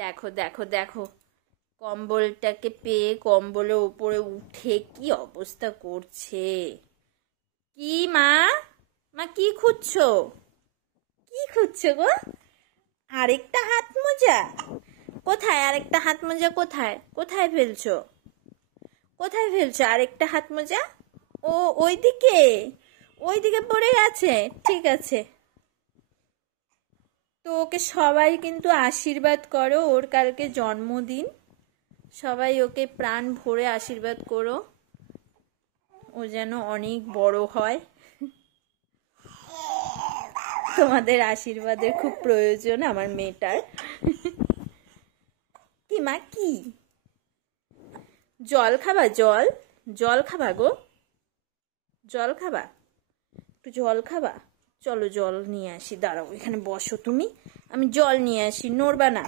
দেখো দেখো দেখো, কম্বলটাকে পেয়ে কম্বলের উপরে উঠে কি অবস্থা করছে। কি মা, মা কি খুঁজছো? কি খুঁজছো গো? আরেকটা হাত মোজা? কোথায় আরেকটা হাত মোজা? কোথায় কোথায় ফেলছো? কোথায় ফেলছো আরেকটা হাত মোজা? ও, ওইদিকে, ওইদিকে পড়ে গেছে। ঠিক আছে, তো ওকে সবাই কিন্তু আশীর্বাদ করো, ওর কালকে জন্মদিন। সবাই ওকে প্রাণ ভরে আশীর্বাদ করো, ও যেন অনেক বড় হয়। তোমাদের আশীর্বাদের খুব প্রয়োজন আমার মেয়েটার। কি মা, কি জল খাবা? জল, জল খাবা গো? জল খাবা? একটু জল খাবা? চলো জল নিয়ে আসি, দাঁড়াও এখানে বসো তুমি, আমি জল নিয়ে আসি, নড়বা না।